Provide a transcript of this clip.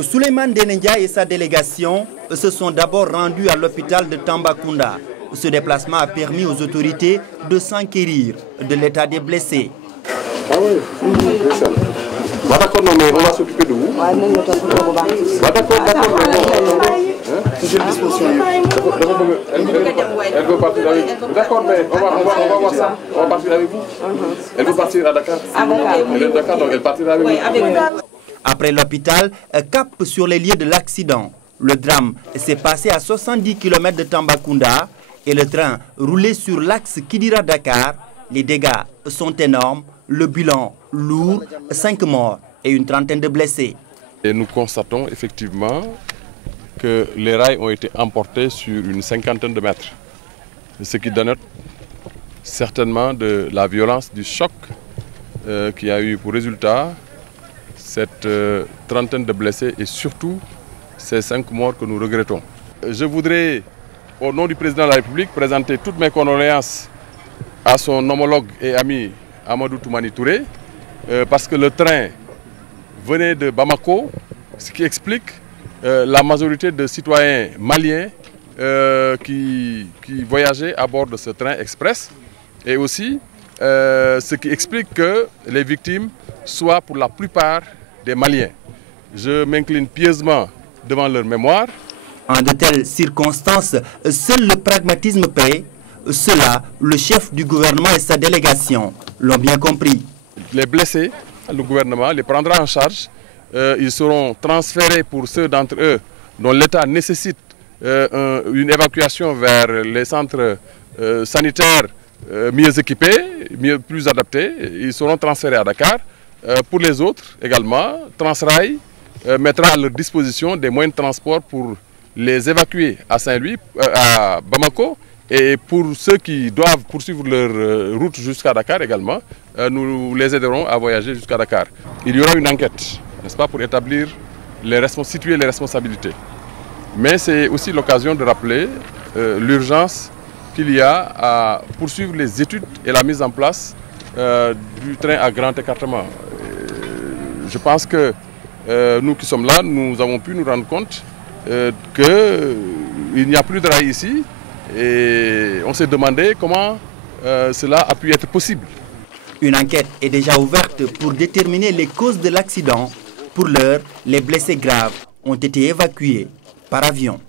Souleymane Denendia et sa délégation se sont d'abord rendus à l'hôpital de Tambacounda. Ce déplacement a permis aux autorités de s'enquérir de l'état des blessés. Ah oui, d'accord, non, mais on va s'occuper de vous. D'accord, elle veut partir avec vous. D'accord, mais on va voir ça. On va partir avec vous. Elle veut partir à Dakar. Elle est à Dakar, donc elle partira avec vous. Après l'hôpital, cap sur les lieux de l'accident. Le drame s'est passé à 70 km de Tambacounda et le train roulait sur l'axe Kidira-Dakar. Les dégâts sont énormes, le bilan lourd, 5 morts et une trentaine de blessés. Et nous constatons effectivement que les rails ont été emportés sur une cinquantaine de mètres. Ce qui dénote certainement de la violence du choc qui a eu pour résultat cette trentaine de blessés et surtout ces 5 morts que nous regrettons. Je voudrais, au nom du président de la République, présenter toutes mes condoléances à son homologue et ami Amadou Toumani Touré, parce que le train venait de Bamako, ce qui explique la majorité de citoyens maliens qui voyageaient à bord de ce train express, et aussi ce qui explique que les victimes soient pour la plupart des Maliens. Je m'incline pieusement devant leur mémoire. En de telles circonstances, seul le pragmatisme paie. Cela, le chef du gouvernement et sa délégation l'ont bien compris. Les blessés, le gouvernement les prendra en charge. Ils seront transférés pour ceux d'entre eux dont l'État nécessite une évacuation vers les centres sanitaires mieux équipés, plus adaptés. Ils seront transférés à Dakar. Pour les autres également, Transrail mettra à leur disposition des moyens de transport pour les évacuer à Saint-Louis, à Bamako. Et pour ceux qui doivent poursuivre leur route jusqu'à Dakar également, nous les aiderons à voyager jusqu'à Dakar. Il y aura une enquête, n'est-ce pas, pour établir situer les responsabilités. Mais c'est aussi l'occasion de rappeler l'urgence qu'il y a à poursuivre les études et la mise en place du train à grand écartement. Je pense que nous qui sommes là, nous avons pu nous rendre compte qu'il n'y a plus de rail ici. Et on s'est demandé comment cela a pu être possible. Une enquête est déjà ouverte pour déterminer les causes de l'accident. Pour l'heure, les blessés graves ont été évacués par avion.